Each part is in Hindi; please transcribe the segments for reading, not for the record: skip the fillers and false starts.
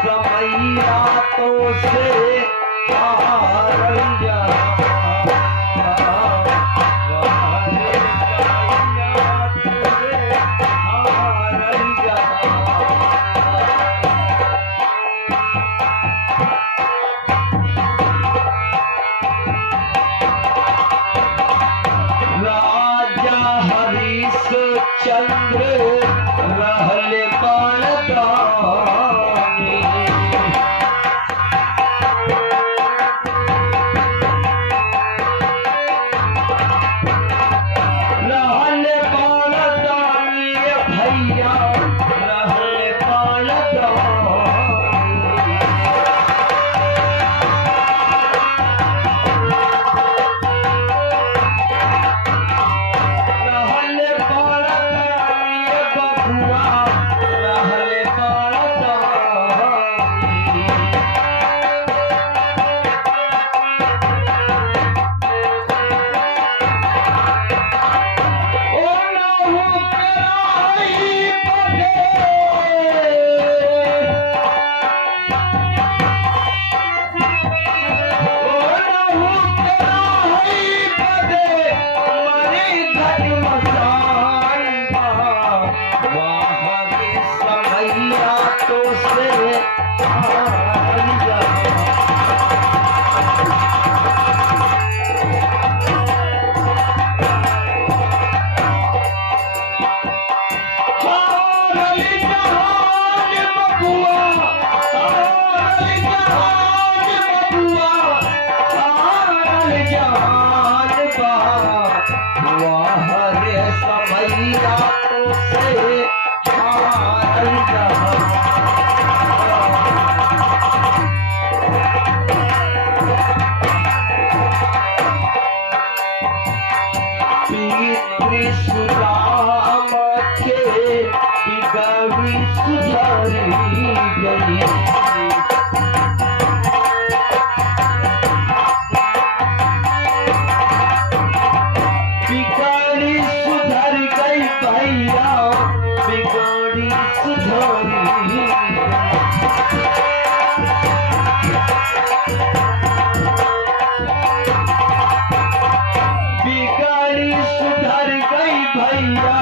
समैया तो से हारैया चंद्र रहले बाणदानी रहले बाणदानी भैया रहले राम के बिगड़ी सुधरी गई बिगड़ी सुधर गई भैया बिगड़ी सुधरी बिगड़ी सुधर गई भैया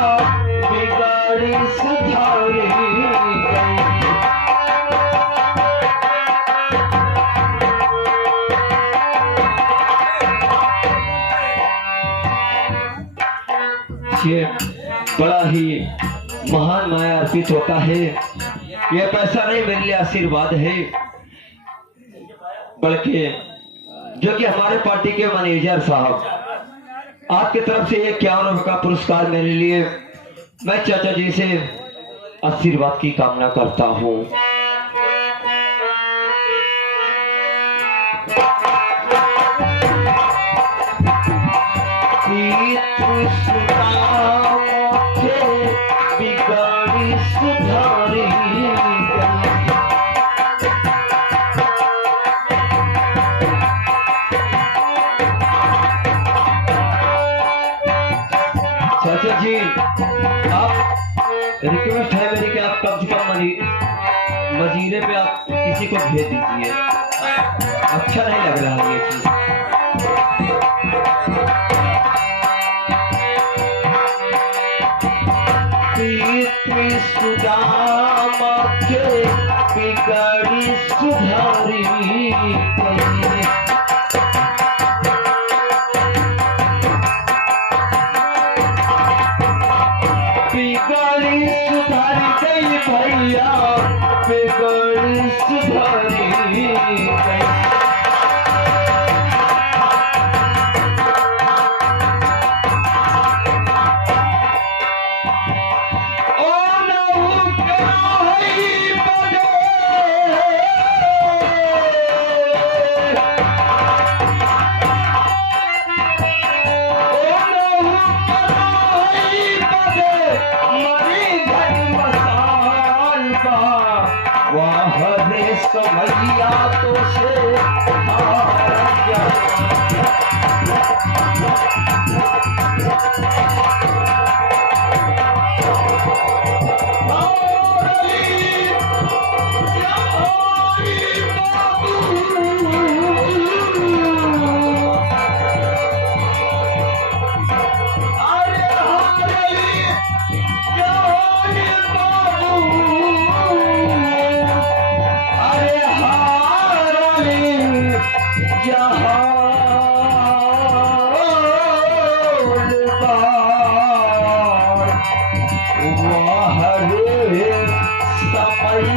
बिगड़ी सुधरी गई। ये बड़ा ही महान माया अर्पित होता है। यह पैसा नहीं मेरे लिए आशीर्वाद है, बल्कि जो कि हमारे पार्टी के मैनेजर साहब आपकी तरफ से ये 51 रुपये का पुरस्कार मेरे लिए, मैं चाचा जी से आशीर्वाद की कामना करता हूँ। बिगड़ी सुधारी चाचा जी, आप रिक्वेस्ट है मेरी कि आप कम से कम मजीरे पे आप किसी को भेज दीजिए, अच्छा नहीं लग रहा है ये चीज। सुदामा के बिगड़ी सुधारी गई भैया बिगड़ी सुधारी गई। भैया तो से हार गया।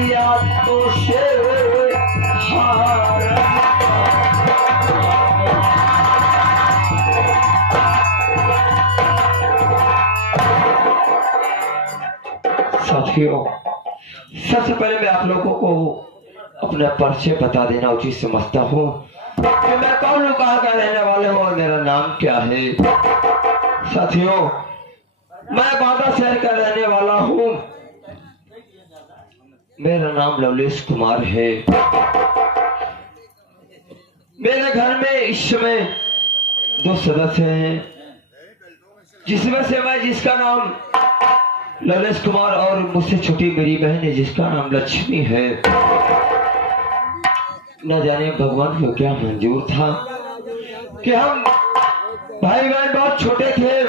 यादों से हार। साथियों, सबसे पहले मैं आप लोगों को अपना परिचय बता देना उचित समझता हूँ कि मैं कौन हूँ, कहाँ का रहने वाले हूँ और मेरा नाम क्या है। साथियों, मैं बांदा शहर का रहने वाला हूँ। मेरा नाम लवलेश कुमार है। मेरे घर में इस समय 2 सदस्य हैं, जिसमें से मैं जिसका नाम लवलेश कुमार और मुझसे छोटी मेरी बहन है जिसका नाम लक्ष्मी है। न जाने भगवान को क्या मंजूर था कि हम भाई बहन बहुत छोटे थे,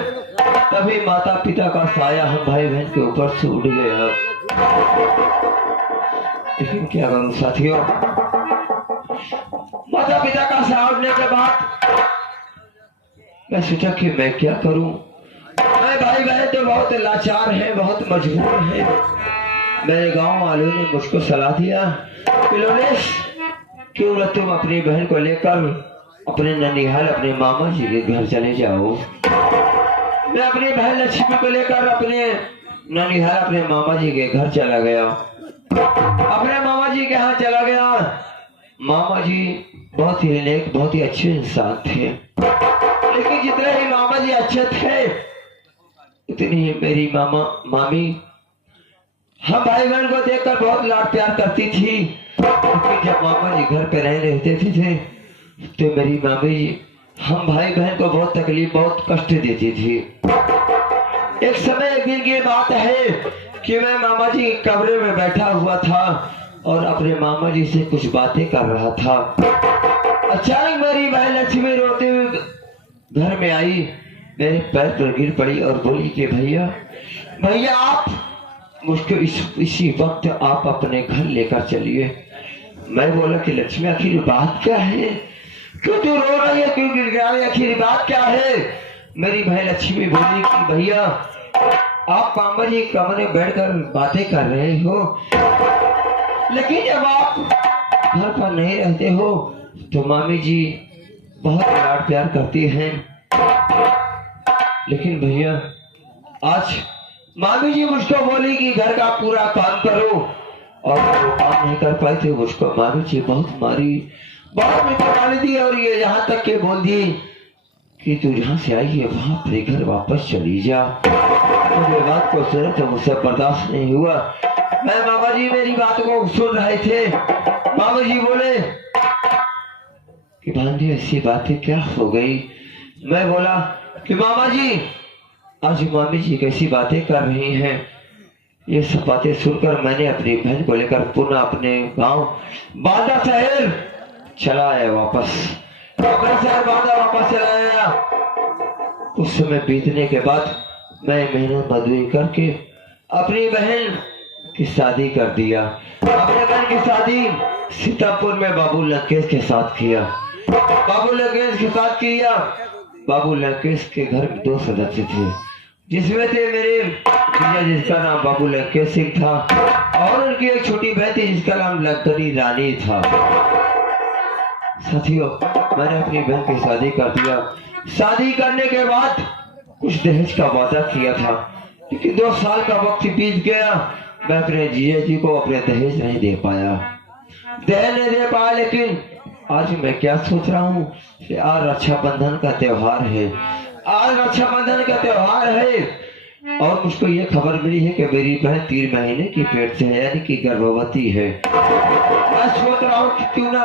तभी माता पिता का साया हम भाई बहन के ऊपर से उड़ गया। लेकिन क्या करूं साथियों, माता पिता का साया उड़ने के बाद मैं सोचा कि मैं क्या करूं। मैं भाई बहन तो बहुत लाचार है, बहुत मजबूर है। मेरे गांव वालों ने मुझको सलाह दिया कि लवलेश, क्यों न तुम अपनी बहन को लेकर अपने ननिहाल अपने मामा जी के घर चले जाओ। मैं अपनी बहन लक्ष्मी को लेकर अपने ननिहाल अपने मामा जी के घर चला गया। अपने मामा जी के यहाँ चला गया। मामा जी बहुत ही नेक, बहुत ही अच्छे इंसान थे, लेकिन जितने ही मामा जी अच्छे थे उतनी ही मेरी मामी हम भाई बहन को देखकर बहुत लाड प्यार करती थी। लेकिन जब मामा जी घर पे रहते थे तो मेरी मामी जी हम भाई बहन को बहुत तकलीफ, बहुत कष्ट देती थी। एक समय एक दिन की बात है कि मैं मामा जी के कमरे में बैठा हुआ था और अपने मामा जी से कुछ बातें कर रहा था। अचानक मेरी बहन लक्ष्मी रोते हुए घर में आई, मेरे पैर पर गिर पड़ी और बोली कि भैया आप मुझको इसी वक्त आप अपने घर लेकर चलिए। मैं बोला कि लक्ष्मी आखिर बात क्या है, क्यों तू रो रही है, क्यों गिड़गिड़ा रही है, आखिर बात क्या है। मेरी बहन लक्ष्मी बोली कि भैया आप मामा जी कमरे में बैठकर बातें कर रहे हो, लेकिन जब आप घर पर नहीं रहते हो तो मामी जी बहुत लाड प्यार करती हैं। लेकिन भैया आज मामी जी मुझको बोली कि घर का पूरा काम करो, और वो काम नहीं कर पाए थे। मुझको मामी जी बहुत मारी, बहुत मुझको गाली दी और ये यहाँ तक के बोल दी कि तू जहाँ से आई है वहां अपने घर वापस चली जा। मुझे बात को सुना तो मुझसे बर्दाश्त नहीं हुआ। मैं मामा जी मेरी बात को सुन रहे थे। मामा जी बोले कि भांजी ऐसी बातें क्या हो गई। मैं बोला कि मामा जी आज मामी जी कैसी बातें कर रही हैं। ये सब बातें सुनकर मैंने अपनी बहन को लेकर पुनः अपने गांव बांदा शहर चला आया वापस। अपने शहर बांदा वापस चला आया। कुछ समय बीतने के बाद मैं मेहनत मजदूरी करके अपनी बहन की शादी कर दिया। अपने बहन की शादी सीतापुर में बाबू लंकेश के साथ किया। बाबू लंकेश के साथ किया। बाबू लंकेश के घर में 2 सदस्य थे, जिसमें थे मेरे भैया जिसका नाम बाबू लंकेश सिंह था और उनकी एक छोटी बहन थी जिसका नाम लंकनी रानी था। साथियों, मैंने अपनी बहन की शादी कर दिया। शादी करने के बाद कुछ दहेज का वादा किया था, लेकिन 2 साल का वक्त बीत गया। मैं अपने जीजा जी को अपने दहेज नहीं दे पाया। लेकिन आज मैं क्या सोच रहा हूँ कि आज रक्षाबंधन का त्योहार है। आज रक्षाबंधन का त्योहार है और मुझको ये खबर मिली है कि मेरी बहन 3 महीने की पेट से है, यानी कि गर्भवती है। मैं सोच रहा हूँ कि क्यों ना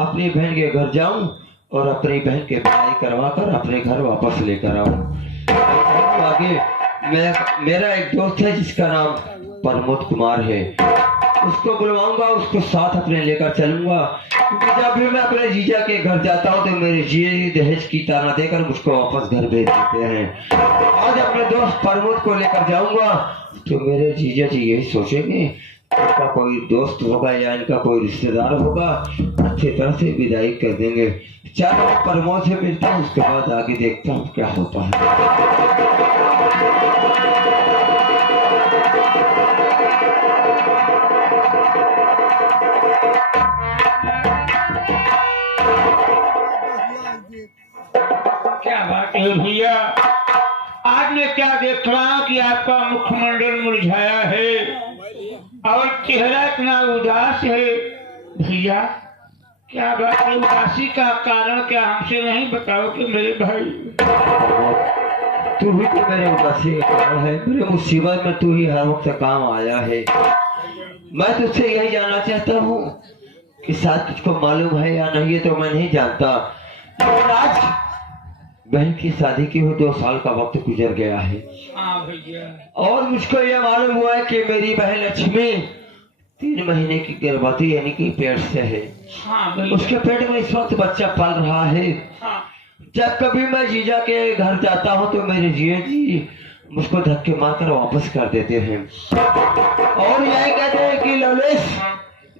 अपनी बहन के घर जाऊं और अपनी बहन के पढ़ाई करवा कर अपने घर वापस लेकर आऊं। आगे मेरा एक दोस्त है जिसका नाम प्रमोद कुमार है, उसको बुलवाऊंगा, उसको साथ अपने लेकर चलूंगा। क्योंकि जब भी मैं अपने जीजा के घर जाता हूँ तो मेरे जीजा जी दहेज की ताना देकर मुझको वापस घर भेज देते हैं। आज अपने दोस्त प्रमोद को लेकर जाऊंगा तो मेरे जीजा जी यही सोचेंगे इनका कोई दोस्त होगा या इनका कोई रिश्तेदार होगा, अच्छी तरह से विदाई कर देंगे। चलो प्रमोद से मिलता हूँ, उसके बाद आगे देखता हूँ क्या होता है। में क्या देख रहा हूँ कि आपका मुखमंडल मुरझाया है और चेहरा इतना उदास है। भैया क्या बात है, उदासी का कारण क्या हमसे नहीं बताओगे मेरे भाई? तू ही तो मेरे उदासी का कारण है, मेरे मुसीबत में तू ही हर वक्त काम आया है। मैं तुझसे यही जानना चाहता हूँ कि शायद तुझको मालूम है या नहीं, ये तो मैं नहीं जानता, लेकिन आज बहन की शादी की हुई 2 साल का वक्त गुजर गया है। हाँ भैया। और मुझको यह मालूम हुआ है कि मेरी बहन लक्ष्मी 3 महीने की गर्भवती यानी कि पेट से है। हाँ भैया। उसके पेट में इस वक्त बच्चा पल रहा है। हाँ। जब कभी मैं जीजा के घर जाता हूँ तो मेरे जिया जी मुझको धक्के मारकर वापस कर देते हैं और यही कहते हैं कि लवलेश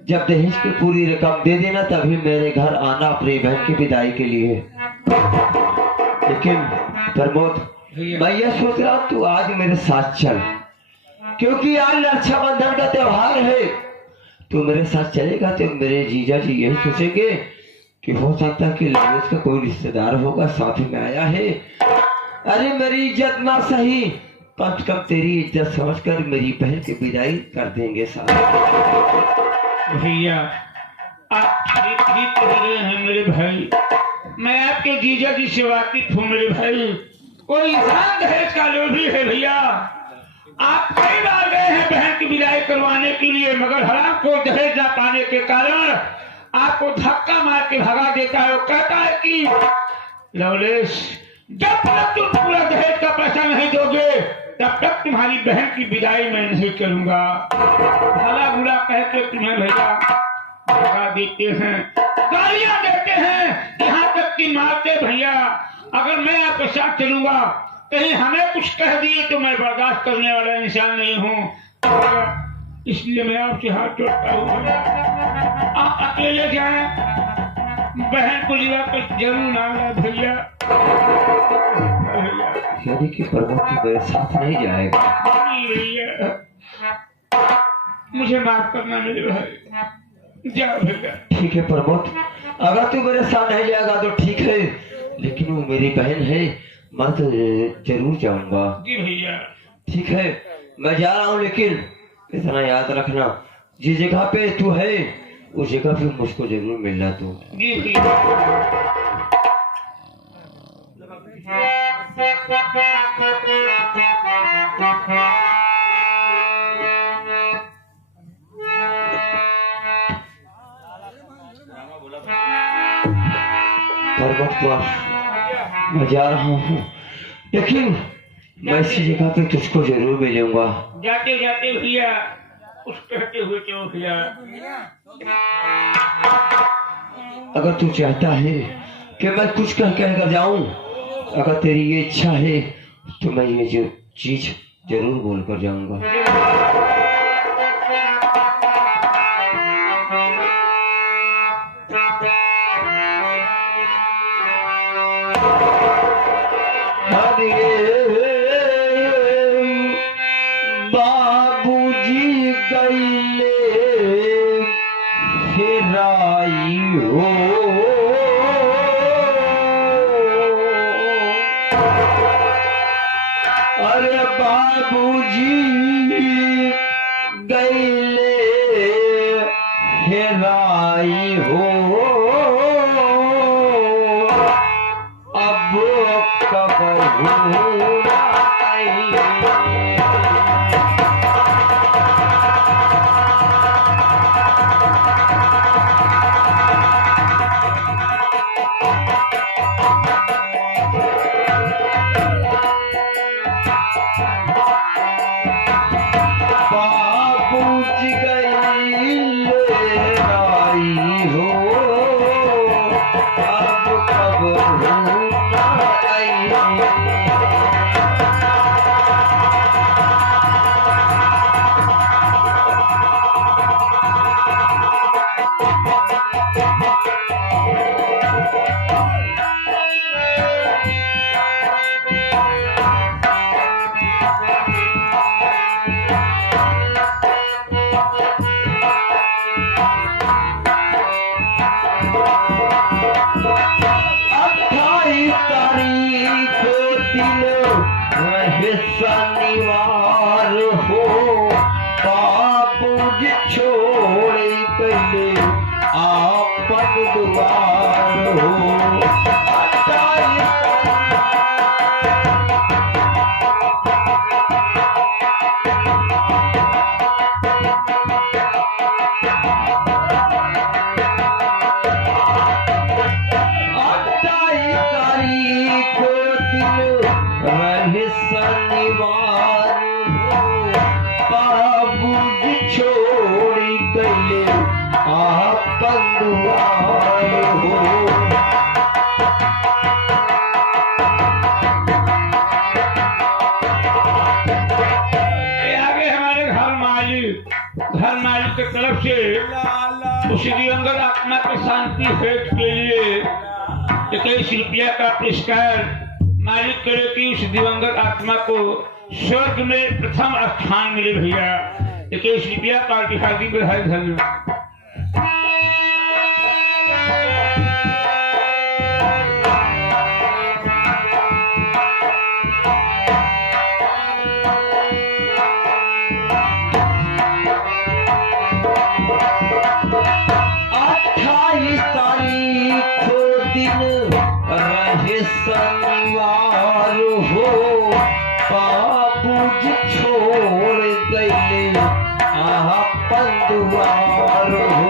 जब दहेज की पूरी रकम दे देना तभी मेरे घर आना अपनी बहन की विदाई के लिए। लेकिन प्रमोद, मैं ये सोच रहा हूँ तू आज मेरे साथ चल, क्योंकि आज रक्षाबंधन का त्योहार है। तू मेरे साथ चलेगा तो मेरे जीजा जी यही सोचेंगे कि हो सकता है कि लवलेश का कोई रिश्तेदार होगा साथ में आया है। अरे मेरी इज्जत ना सही, कम से कम तेरी इज्जत समझकर मेरी बहन की विदाई कर देंगे साथ। भैया आप ठीक ही कह रहे हैं मेरे भाई, मैं आपके जीजा की से वाकिफ हूँ मेरे भाई। कोई इंसान दहेज का लोभी है भैया। आप कई बार गए हैं बहन की विदाई करवाने के लिए, मगर हराम को दहेज न पाने के कारण आपको धक्का मार के भगा देता है। वो कहता है कि लवलेश जब तक तुम पूरा दहेज का पैसा नहीं दोगे तब तक तुम्हारी बहन की विदाई मैं नहीं करूंगा। भला बुरा कहते तुम्हें भैया भगा देते हैं, गालियां देते हैं, यहाँ तक कि मारते। भैया अगर मैं आपके साथ चलूंगा कहीं हमें कुछ कह दिए तो मैं बर्दाश्त करने वाला इंसान नहीं हूँ। इसलिए मैं आपसे हाथ जोड़ता हूँ, आप अकेले जाएं, बहन को लिवा कर जरूर आना भैया। यानी कि प्रमोद मेरे साथ नहीं जाएगा? नहीं भैया, मुझे माफ करना मेरे भाई, जाओ भैया। ठीक है प्रमोद, अगर तू मेरे साथ नहीं जाएगा तो ठीक है, लेकिन वो मेरी बहन है, मैं तो जरूर जाऊंगा। जी भैया। ठीक है मैं जा रहा हूँ, लेकिन इतना याद रखना जिस जगह पे तू है उस जगह पे मुझको जरूर मिलना तू। जी भैया। मैं जा रहा हूँ, लेकिन मैं इसी जगह पे तुझको जरूर मिलूंगा। जाते जाते भैया कुछ कहते हुए क्यों भैया? अगर तू चाहता है कि मैं कुछ कहकर जाऊं, अगर तेरी ये इच्छा है तो मैं ये जो चीज जरूर बोलकर जाऊंगा। बाबूजी गईले हेराई हो, अरे बाबूजी गईले हेराई हो, अब कब छोड़ कैले आपन दुआर हो। शनिवार हो बाबूजी छोड़ी कैले आपन दुआर हो। आगे हमारे घर मालिक की तरफ से उस दिवंगत आत्मा की शांति हेतु के लिए 21 रुपया का पुरस्कार मालिक करे कि उस दिवंगत आत्मा को स्वर्ग में प्रथम स्थान मिले भैया। 21 रुपया पार्टी हार्दिक बधाई धन्यवाद। शनिवार हो बाबूजी छोड़ गए आपन दुआर हो।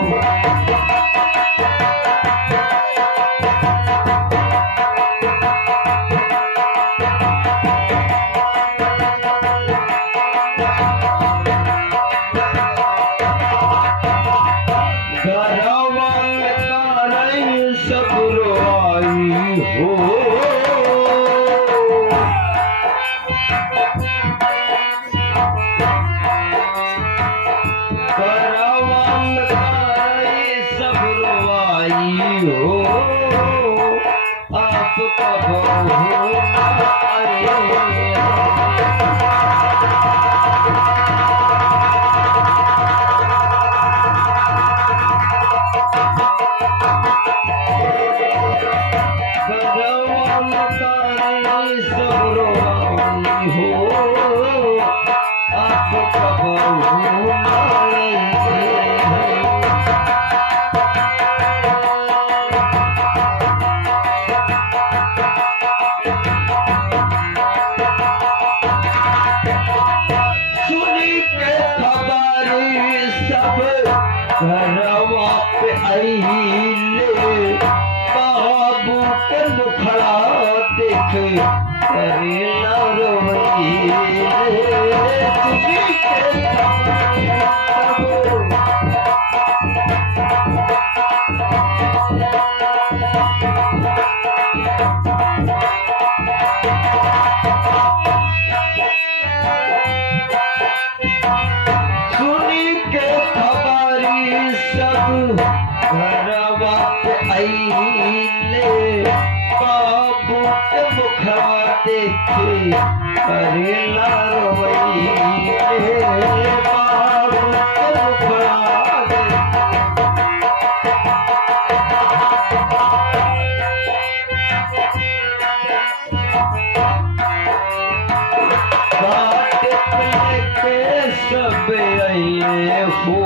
सब रोई हो आप घरवा पे आइले बाबू के मुखड़ा देख करेला रोइले। सुनी के घरवा पे आइले बाबू के मुखवा देखे करेला रोइले। बाबू के मुखवा काट के सब आइए हो